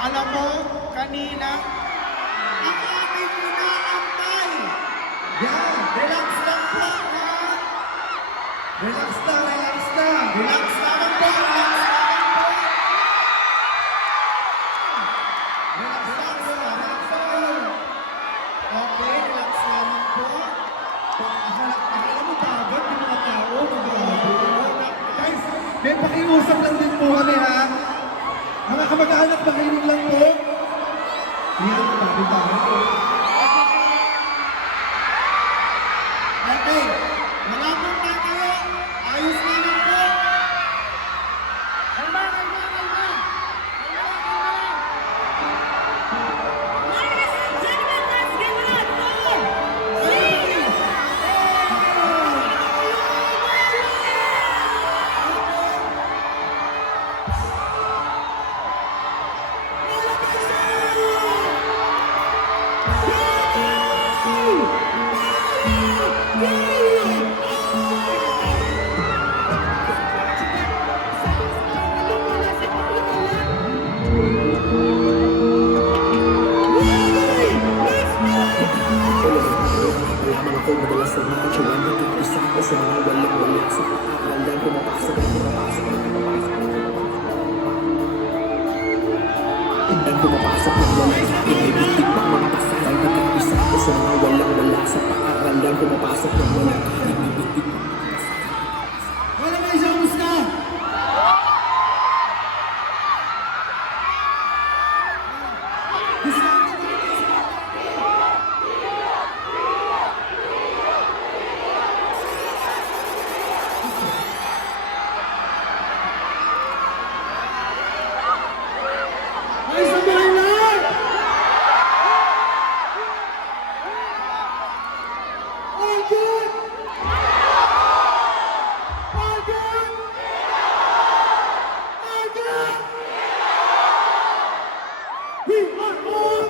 Alam mo, kanina, ang ating inaantay. Yan! Relax lang po, ha? Relax na, relax na! Relax lamang po, relax lamang po. Relax lang po, relax lang. Okay, relax lamang po. Akala mo pagod yung mga tao? Guys, may pakiusap lang din po kami ha. Mga kamag-anak, makinig lang po. Yan, pagod po. Okay, malapit na kayo. Ayos lamang po. Kalma, kalma, kalma. Kalma, kalma. Ladies and gentlemen, let's give it up for Lamang ako madalas na makatsuwan ng isa ko sa mga walang-wala sa paaralan. Pumapasok at pumapasok at pumapasok. Ang pumapasok ng walang akin ay bitik pang mga pasaran. Nag-isa ko sa mga walang-wala sa paaralan. Pumapasok ng walang akin ay bitik pang mga pasaran. Wala na isang musta! Ay, sabay lang! All good! All good! All good! We are all!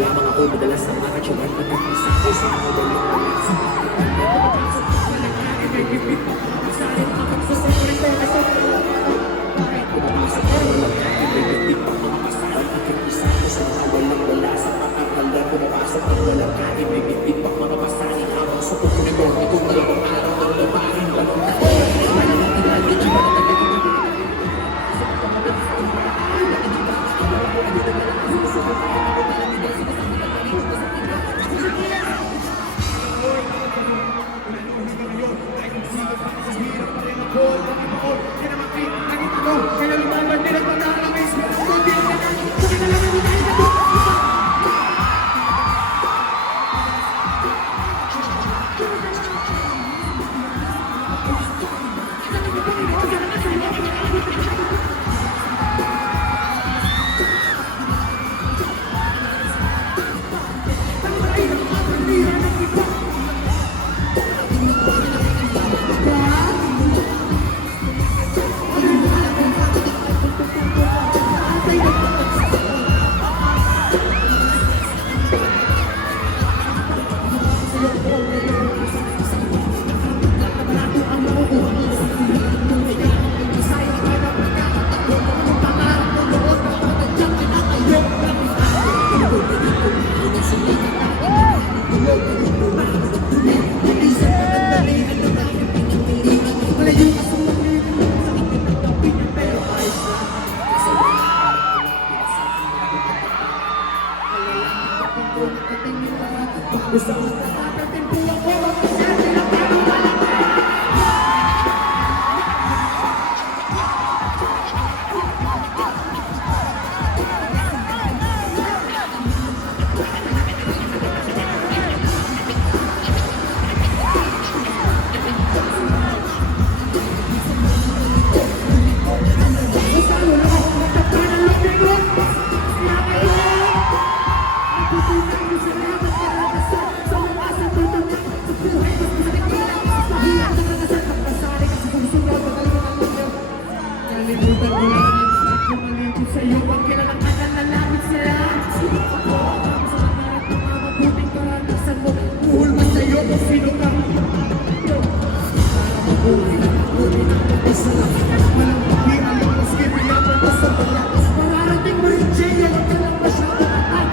Lamang ako madalas na makatsuwan ng isa ko sa mga walang-wala sa paaralan. Pumapasok ng walang akin ay bitik pang mga pasaran. Pumapasok ng walang akin ay bitik pang mga pasaran. Isa ko sa mga walang-wala sa paaralan. Pumapasok ng walang akin ay bitik pang mga pasaran. Habang sa pupunibong itong dalawang araw ng labahin. Walang sino ka? Walang di alam maski pinapalabas sa palakas. Mararating mo rin, Jay, huwag ka lang masyado katat.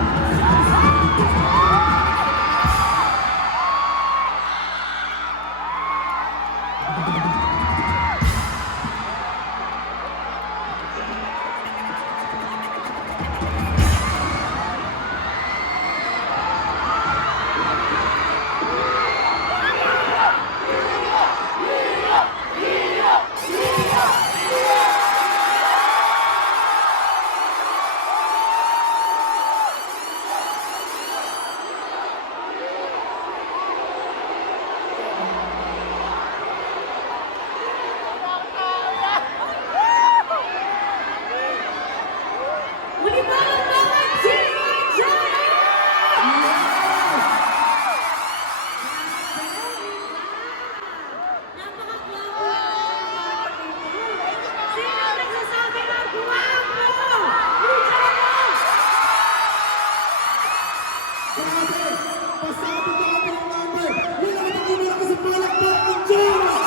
Muli pa ang mga Jimmy Jana! Napakagwapo! Sino nagsasabi ng gwapo? Ni Jana! Grabe! Pasabi ka kami ng number! Wala ka nang imala ka sa palakpak ng Jera!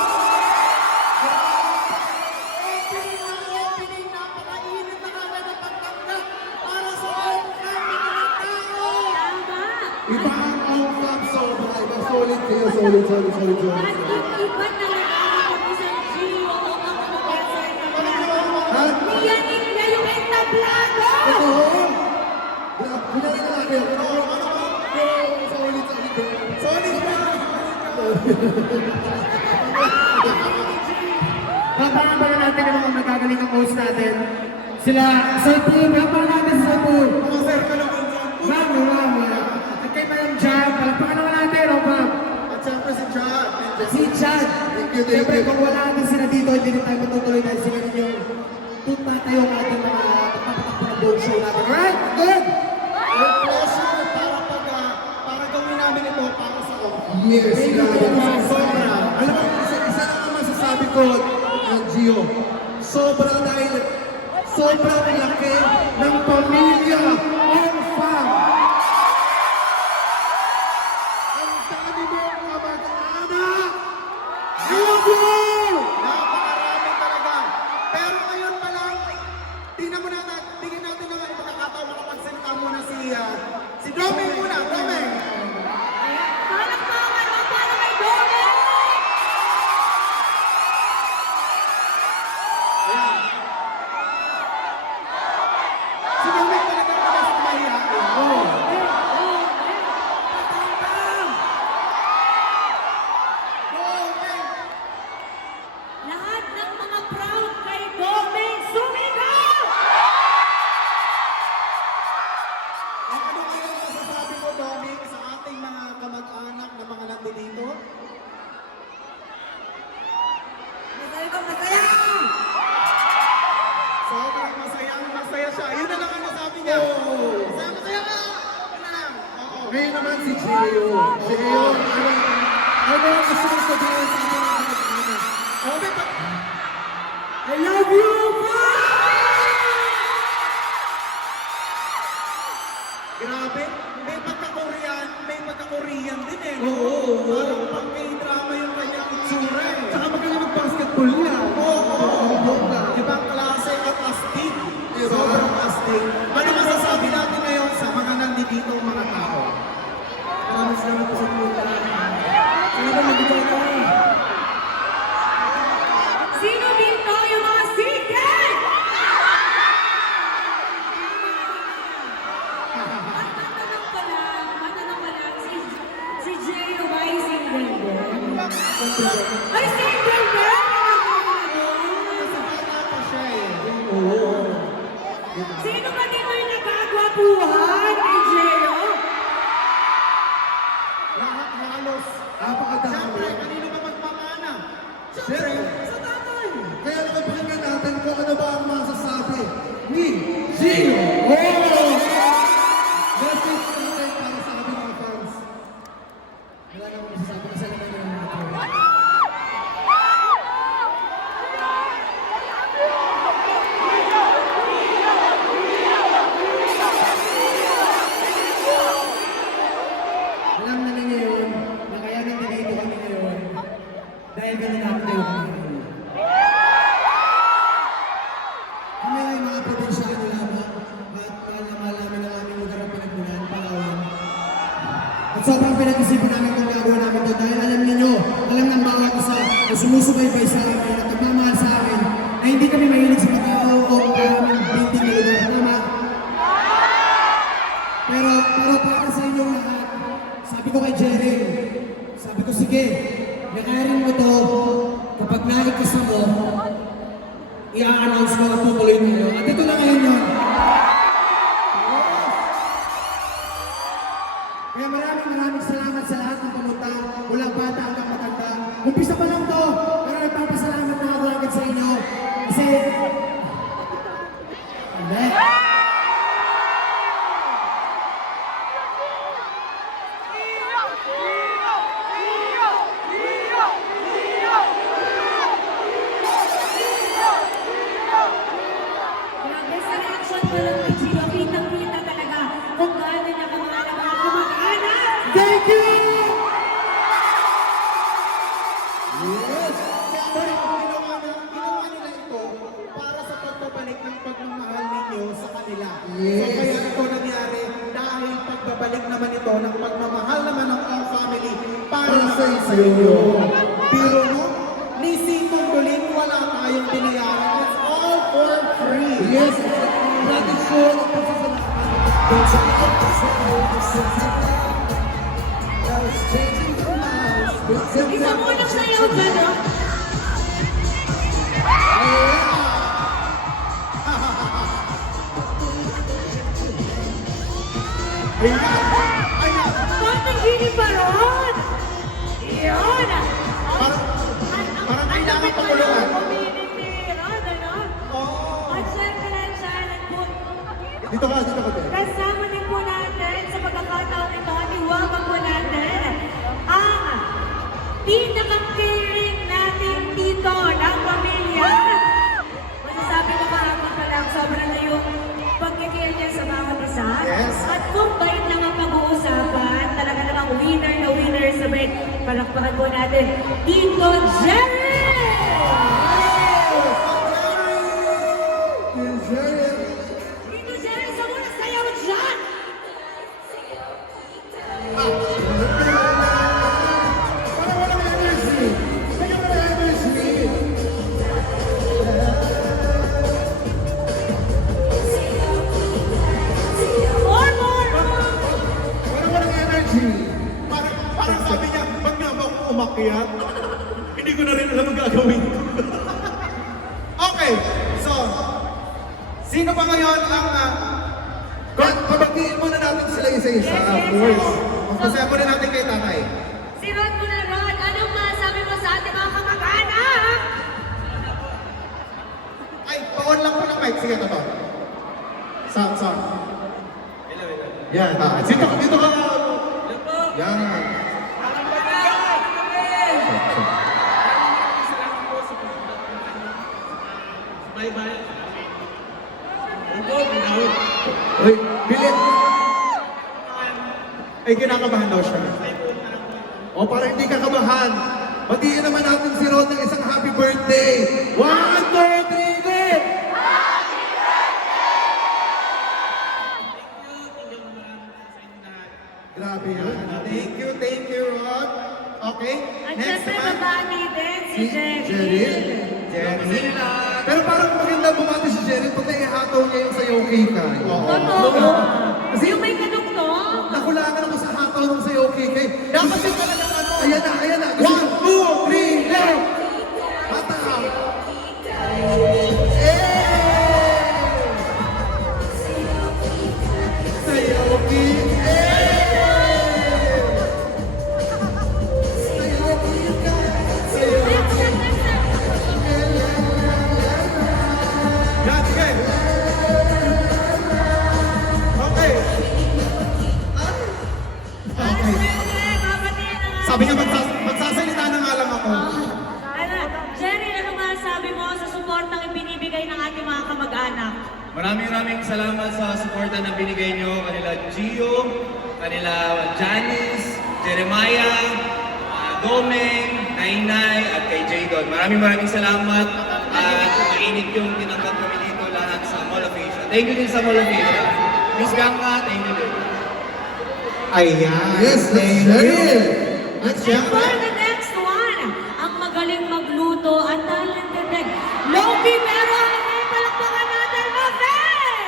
Opening, napakainit na naman ang pagtanggap para sa homecoming ng tao. Tama! Iba ang outcome sobra. Iba solid kayo, solid. At iba talaga ang isang Gio o ang mag-answer na Ha? Niyanig na yung entablado! Oo! Kunyari na natin. Oo, ano ba? Solid. Solid ba? Papakamala natin ang mga magagaling ng host natin. Sila, Soul papakamala natin sa Soul. Mga sir, kalungan dyan. Ma'am. At kay Madam Jam, palakpakan naman natin, o ma'am. At syempre si Chad. Si Chad. Thank you. Siyempre, kung wala natin sila dito, hindi rin tayo matutuloy dahil sila rin yung tutatayo ang ating mga pagpapatakbo ng buong show natin. Alright? Good? With pleasure para gawin namin ito para sa office. Yes, Thank you, grabe. Sobra. Alam mo, isa lang ang masasabi ko, Gio. Sobra dahil sobrang laki ng pamilya on fam. Ang dami mo kamag-anak. I love you! Napakarami talaga. Pero ngayon pa lang, tingnan natin naman yung pagkakataon makapagsalita muna si Doming muna. Doming! Palakpakan mo para kay Dome! Si Doming talaga naman sa mahihain. Oh. Doming! Lahat ng mga proud kay Dome sumigaw! Ano kaya ang masasabi mo, Doming, sa ating mga kamag-anak na mga nandito? Masaya ko, masaya! Sobrang masaya siya. Yun na lang ang nasabi niya. Oh. Masaya ka! Yun na lang. Oo. Ngayon naman si Gio. Gio, ano ang gusto mong sabihin sa ating mga kamag-anak? Doming, I love you, grabe. May pagka-Korean din eh. Oo. Parang pang K-drama yung kanyang itsura eh. Tsaka magaling mag-basketball niya. Ibang klase at astig. Diba? Sobrang astig. Ano masasabi natin ngayon sa mga nandito mga tao? Maraming salamat po sa punta. Sana ba magbigay ka? Sino dito yung mga secret? Matanong ko lang, si Gio ba ay single din? Ay, single din! Kasi bata pa siya eh. Sino ba dito yung nagkagwapuhan kay Gio? Lahat halos. Napakadami. Siyempre, kanino ba magmamana? Siyempre. Sa tatay. Kaya nakapakinggan natin kung ano ba ang masasabi ni Gio. Message natin para sa ating mga fans. Wala na akong masasabi kasi alam na yun. At sobrang pinag-isipan namin kung gagawin namin to dahil alam niyo, alam ng bawat isa na sumusubaybay sa amin at nagmamahal sa amin na hindi kami mahilig sa matao o maraming building na lugar. Tama? Pero para sa inyong lahat, sabi ko kay Jerry, sabi ko sige, nakayarin mo to kapag naikasa mo, i-announce mo na tutuloy tayo. At ito na ngayon yun. Kaya maraming salamat sa lahat ng pumunta. Mula bata hanggang matanda. Umpisa pa lang to, pero nagpapasalamat na ako agad sa inyo. Kasi... Hindi. Grabe sa reaction ko lang kay Gio, kitang-kita talaga kung gaano niya kamahal ang mga kamag-anak. Thank you! Pero ginawa nila ito para sa pagbabalik ng pagmamahal ninyo sa kanila. Yes. So kaya ito nangyari dahil pagbabalik naman ito ng pagmamahal naman ng all family para sa inyo. Pero no, ni Singkong Dolin, wala tayong binayaran. It's all for free. Yes, tradisyon at pagsasalamat. Isa mo lang sa'yo, gano'n. Bakit hindi pa ron? Yun! Parang kailangan pagulungan. Community, Rod, ano? At syempre na challenge po. Dito ka, Ben. Kasama din po natin sa pagkakataon ito at iwagan po natin ang pinaka-caring natin dito ng pamilya. Masasabi ko kahapon pa lang, sobrang na yung pag-care niya sa bawat isa. Yes. At kung bait lang ang pag-uusapan, talaga namang winner na winner sa bait. Palakpakan po natin, Tito Jerry! Tito Jerry, sa muna sayaw dyan! Parang walang energy. Kaya walang energy. More! Parang walang energy. Parang sabi niya, pag nga ba ako umakyat, hindi ko na rin alam ang gagawin ko. Okay, so, sino pa ngayon ang... Pabatiin muna natin sila isa-isa, Yes, of yes, course. yes. Umpisa muna natin kay tatay. Si Rod muna, Rod. Anong masabi mo sa ating mga kamag-anak? Ay, pa-on lang po ng mic. Sige, toto. Sound. Yan. Dito ka. Yan. Uy, bilit. Ay, kinakabahan daw siya. O para hindi ka kabahan, batiin naman natin si Rod ng isang happy birthday. 1, 2, 3, go! Grabe yun. Thank you, Rod. Okay, At next syempre, naman. babani din si Jerry. Jerry. Pero parang maganda bumati si Jerry pag naihataw niya yung sayo cake ka. Totoo. Yung may kadugtong. Nakulangan ako sa hataw ng sayo cake. Dapat yung talaga ano. Ayan na. 1, 2, 3, go! Hataw. Sayo cake. Yan, sige. Okay. Okay. Sabi niya, magsasalita na nga lang ako. Jerry, ano masasabi mo sa suportang ibinibigay ng ating mga kamag-anak? Maraming salamat sa suporta na binigay nyo kanila Gio, kanila Janice, Jeremiah, Domeng, Nainay, at kay Jadon. Maraming salamat at mainit yung tinanggap kami dito lahat sa Mall of Asia. Thank you din sa Mall of Asia. Miss Ganga, thank you din. Ayan. Yes, that's Thank Cheryl. you. At And for syempre, the next one, ang magaling magluto at talented Loki, pero hindi palakpakan natin, Mafet!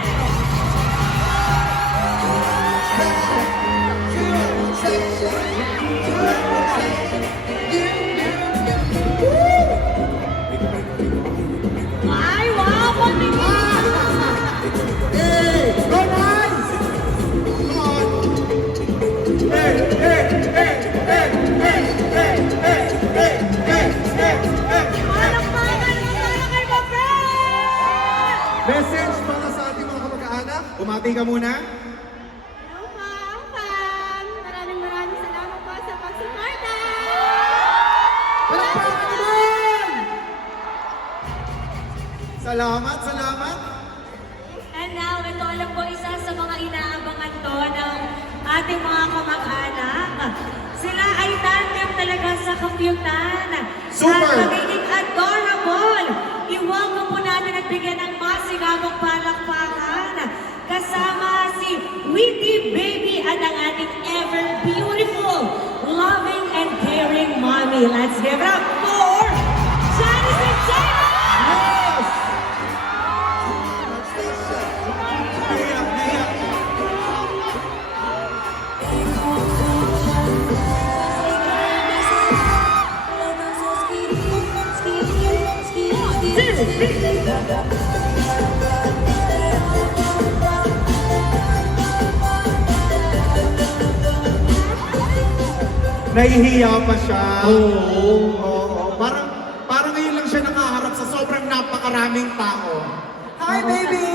Ay, wow! Pati-pati! hey, go nice! Come on. Hey, hey, hey, hey, hey, hey, hey, hey, hey, hey, hey. Palakpakan mo tayo kay Mafet! Message para sa ating mga kamag-anak. Bumati ka muna. Hello po, fam! Maraming salamat po sa pagsuporta! Palakpakan naman! Salamat, salamat. And now, ito alam ko isa sa mga inaabangan to ng ating mga kamag-anak. Sila ay tandem talaga sa kakyutan. Super! At magiging adorable. I-welcome po natin at bigyan ng masigabong palakpakan. Kasama si Witty Baby at ang ating ever beautiful, loving and caring mommy. Let's give it up for Janice and Jayla! Yes! Naiyak, naiyak. Nahihiya pa siya. Oo. Parang ngayon lang siya nakaharap sa sobrang napakaraming tao. Hi, baby!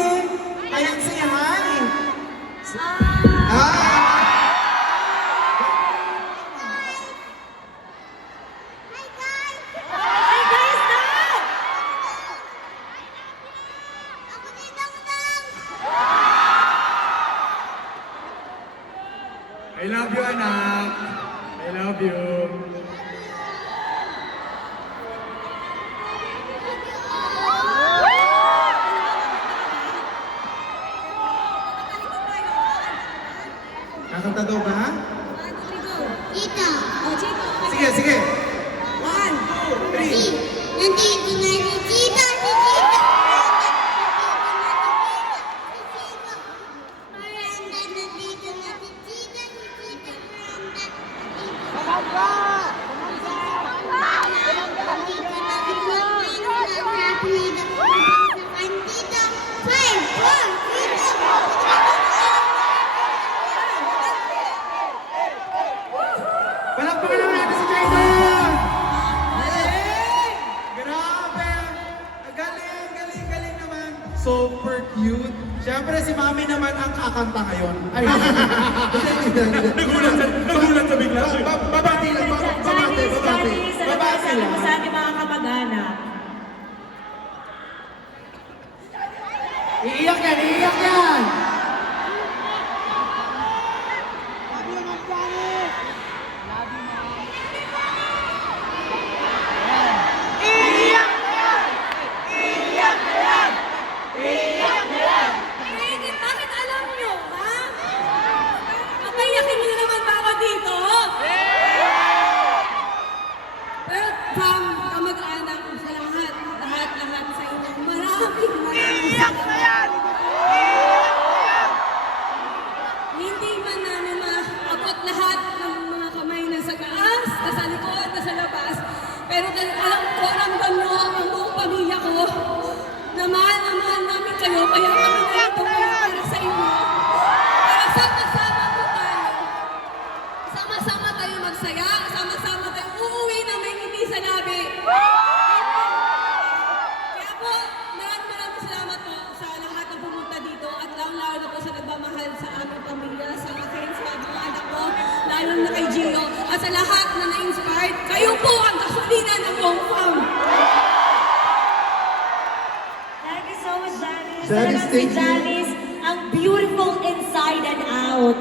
Ayan, say hi! Ah! Hi guys, now! I love you, anak. I love you. Kakanta daw ba? Tita! O, Tita! Sige, sige. 1, 2, 3. Nandito na si Tita! Si Tita! Miranda, nandito na si Tita! Si Tita Miranda! Palakpakan naman natin si Jason! Grabe! Galing, galing, galing naman. Super cute. Siyempre, si Mami naman ang kakanta ngayon. Ay, Nagulat sa bigla. Babati lang, babati, Janice, babati. Janice, ano Babati masasabi mo lang. sa ating mga kamag-anak? iiyak yan, iiyak yan! Bakit? Bakit alam nyo, ha? Papayakin nyo naman ba ako dito? Pero, Pam, kamag-anak sa lahat sa inyo. Maraming salamat. Hindi man namin maabot lahat ng mga kamay na sa taas, sa likod, sa labas. Pero alam ko, ramdam nyo ang buong pamilya ko. Naman namin kayo, kaya kami na ito para sa inyo. Para sama-sama po tayo. Sama-sama tayo magsaya, sama-sama tayo uuwi na may hindi sanabi. Kaya po, maraming salamat po sa lahat na pumunta dito at lalo na po sa nagmamahal sa aming pamilya, sa akin, sa mga anak ko, lalo na kay Gio, at sa lahat na na-inspired. Kayo po ang gasolina ng buong fam. Thank you so much, Janice. Janice, Talagang si thank you. Janice, ang beautiful inside and out.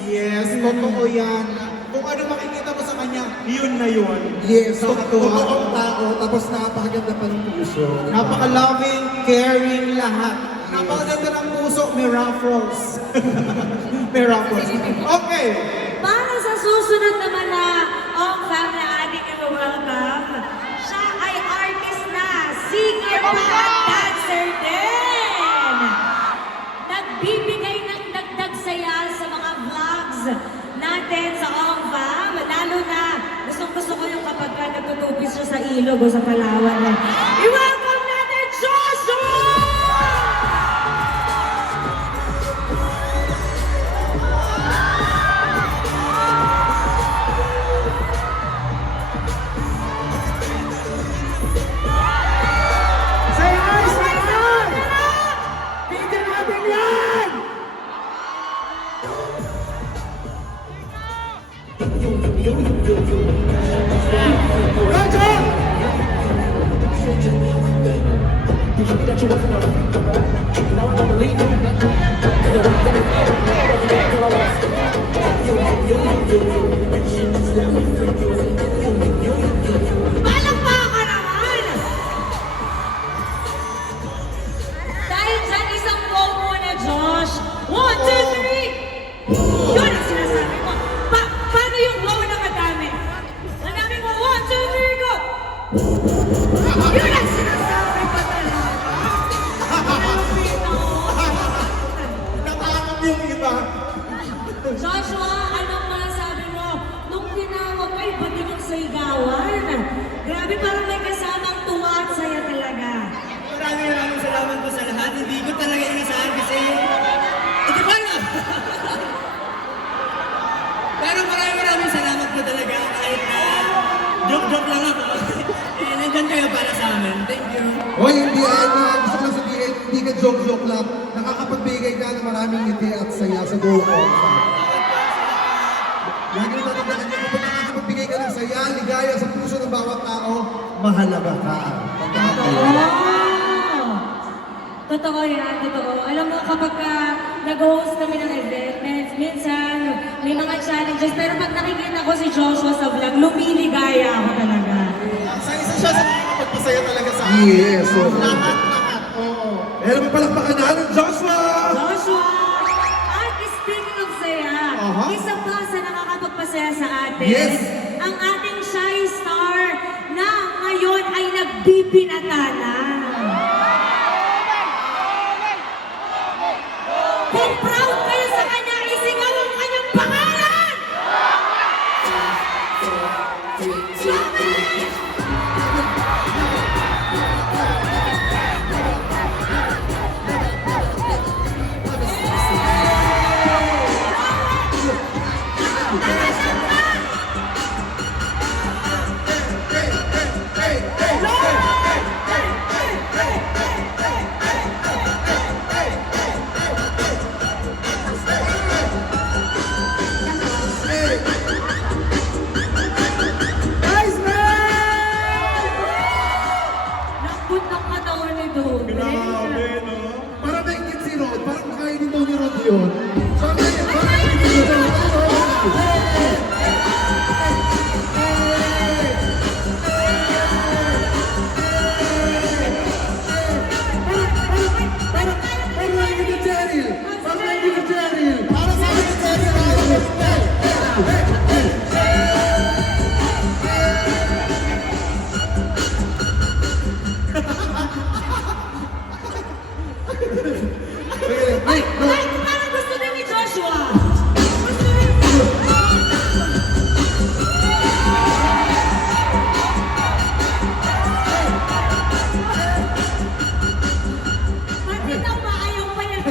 Yes, totoo yan. Kung ano makikita mo sa kanya, yun na yun. Yes, Nakakatuwa. totoong tao, tapos napakaganda pa ng puso. Napaka-loving, caring lahat. Napakaganda ng puso, may ruffles. May ruffles. Okay, Para sa susunod naman na Fam na ating i-welcome, siya ay artist na, singer pa at dancer din. Nagbibigay ng dagdag saya sa mga vlogs natin sa Fam, lalo na gustong-gusto ko yung kapag nagtutupis siya sa ilog o sa Palawan. I-welcome natin Joshua! Say hi! Say hi! Tignan natin yan! Roger! Palakpakan naman! Dahil dyan, isang quote muna, Josh. 1, 2, 3! Yun ang sinasabi mo. Paano yung wow na madami? Madami mo, 1, 2, 3, go! Yun ang sinasabi ko talaga. Natakot yung iba. Joshua, anong masasabi mo? Nung tinawag ka, iba din yung saigawan. Grabe, parang may kasamang tuwa at saya talaga. Maraming salamat po sa lahat. Hindi ko talaga inasahan kasi hindi ko alam. Pero maraming salamat po talaga kahit na joke-joke lang ako. Nandyan kayo para sa amin. Thank you. Hoy, hindi gusto ko lang sabihin, hindi ka joke-joke lang. Nakakapagbigay ka ng maraming ngiti at saya sa buong Onfa. Lagi na tatandaan niyo, kapag nakakapagbigay ka ng saya, ligaya sa puso ng bawat tao, mahalaga ka. Tandaan mo yun. Oh! Totoo yan, totoo. Alam mo, kapag nag-host kami ng event, minsan may mga challenges, pero pag nakikita ko si Joshua sa vlog, lumiligaya ako talaga. Isa siya sa mga magpasaya talaga sa akin. Yes, oo. Lahat, oo. Eh, palakpakan natin, Joshua! Joshua! At speaking of saya, Aha. isa pa sa nakakapagpasaya sa atin, Yes. ang ating shy star na ngayon ay nagbibinata na. Kung proud kayo sa kanya, isigaw ang kanyang pangalan! Nice man! Lambot ng katawan nito. Parang naingit si Rod, parang nakainin daw ni Rod yun. Parang naingit si Rod. Parang naingit si Cheryl. Parang naingit si Cheryl. Para sa akin, Jerry, Ay, parang gusto din ni Joshua. Bakit daw maayaw pa yan?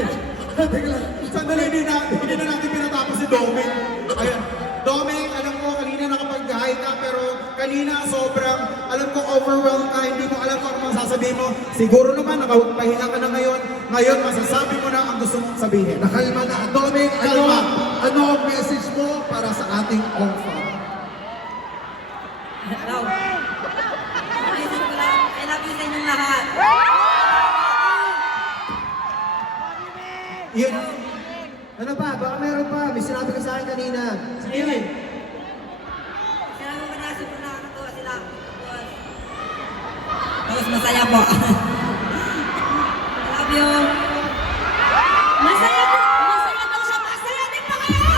Teka lang, sandali, hindi na natin pinatapos si Doming. Ayan, Doming, alam ko kanina nakapag-hi ka, pero kanina sobrang, alam ko overwhelmed ka, hindi mo alam kung ano masasabihin mo. Siguro naman, nakapahinga ka na ngayon. Ngayon, masasabi mo na ang gusto mong sabihin. Nakalma na. Doming, Kalma. ano ang message mo para sa ating Onfa? Hello. Ayusin ko lang. I love you sa inyong lahat. Yun, Ano pa? Baka meron pa. May sinabi ka sa akin kanina. Sige. Sinabi ko na super nakakatuwa sila. Tapos masaya po. I love you. Masaya daw siya. Masaya din pa kayo!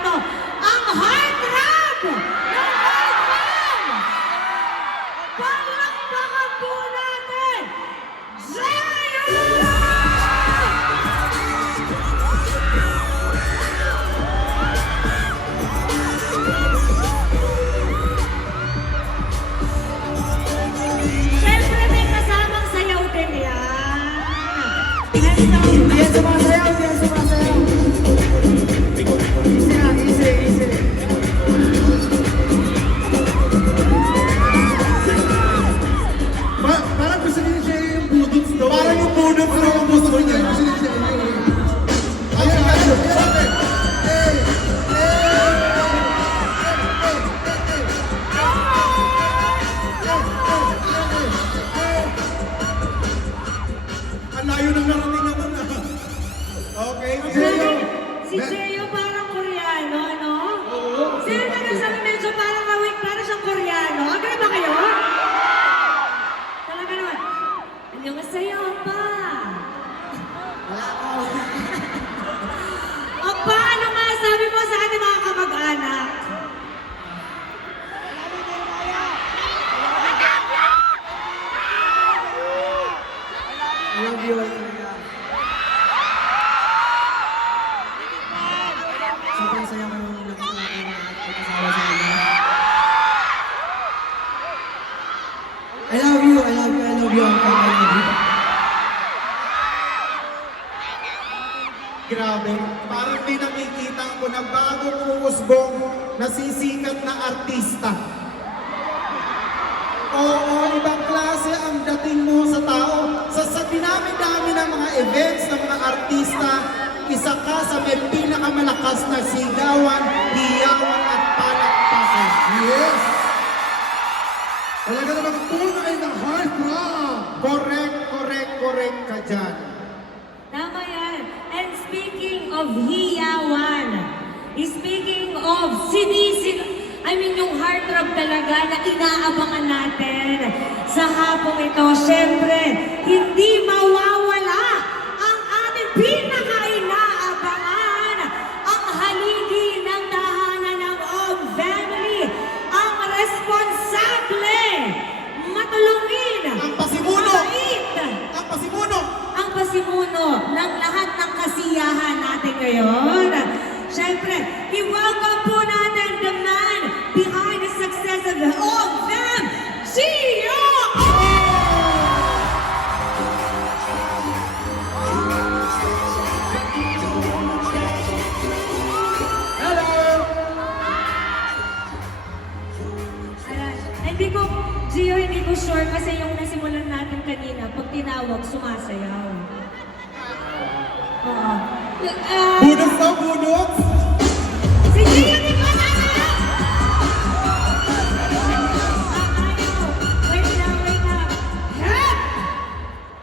narito ang heartthrob ng Heartthrob! Palakpakan po natin, Jayo! Siyempre may kasamang sayaw din yan. Diyan sumasayaw, diyan sumasayaw. Easy na, easy, easy. Parang gusto niya siya yung budots daw. Parang yung budots daw ang gusto niya. Gusto niya siya. Ayan, ayan. Ang layo ng narating naman ah. Okay, Jayo. Si Jayo parang Koreano, no? Oo. Sino na nagsabi medyo parang kawik, parang siyang Koreano? Agree ba kayo? Talaga naman. Ano masayaw pa? Wala ko. Apa, ano nga sabi mo sa ating mga kamag-anak? I love you, Korea. Sobrang saya ko nung nakita natin na pagkasama sa inyo. I love you, I love you, I love you, Uncle. I love you. grabe. Parang may nakikita ko na bagong uusbong nasisikat na artista. Oo, ibang klase ang dating mo sa tao. Sa dinami-dami ng mga events ng mga artista, isa ka sa may pinakamalakas na sigawan, hiyawan at palakpakan. Yes! Talaga namang tunay na heartthrob! Correct ka dyan. Tama yan. And speaking of hiyawan, speaking of yung heartthrob talaga na inaabangan natin sa hapong ito. Siyempre, hindi mawawala ang ating pinaka-inaabangan, ang haligi ng tahanan ng Og Family, ang responsable, matulungin, Ang pasimuno! mabait, Ang pasimuno! ang pasimuno ng lahat ng kasiyahan natin ngayon. Siyempre, i-welcome po natin the man behind the success of the Og Fam, Gio! Gio, hindi ko sure kasi yung nasimulan natin kanina, pag tinawag, sumasayaw. Oo. Bunos daw, bunos! Si Gio, di ba nasayaw? Wait na. Help!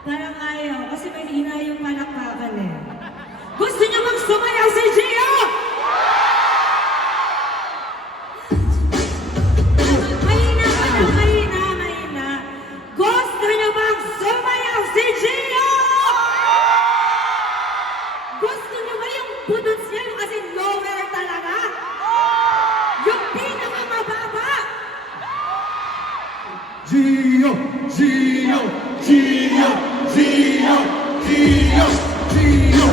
Parang ayaw, kasi may hina yung palakpakan eh. Gusto niyo magsumayaw si Gio? Mahina. Gusto niyo bang sumayaw si Gio? Gusto niyo ba yung budots niya yung kasi lower talaga? Yung pinakamababa? Gio! Gio! Gio! Gio! Gio! Gio! Gio!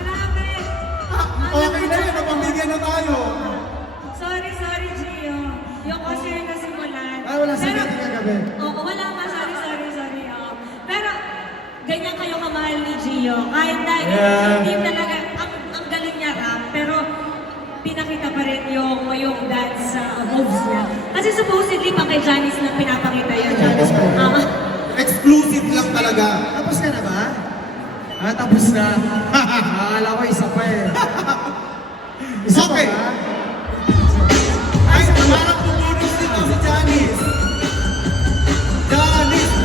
Grabe. Okay na yun, napamigyan na tayo. Sorry, Gio. Yung kasi yung nasimulan. Ah, wala sa Pero- meeting kagabi. Oo, wala pa. Sorry. Pero, ganyan kayo kamahal ni Gio. Kahit na hindi talaga, ang galing niya rap, pero pinakita pa rin yung dance moves niya. Kasi supposedly pa kay Janice na pinapakita yun. Janice pa yun. Exclusive lang talaga. Tapos ka na ba? Ah, tapos na. Akala ko isa pa eh. Isa Okay. pa ba? Ay, parang bumunos dito si Janice. Janice!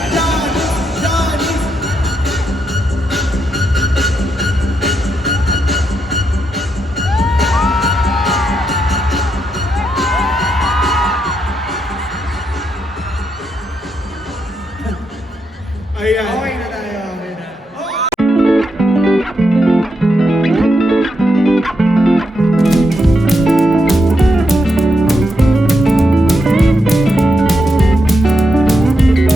Ayan. Okay na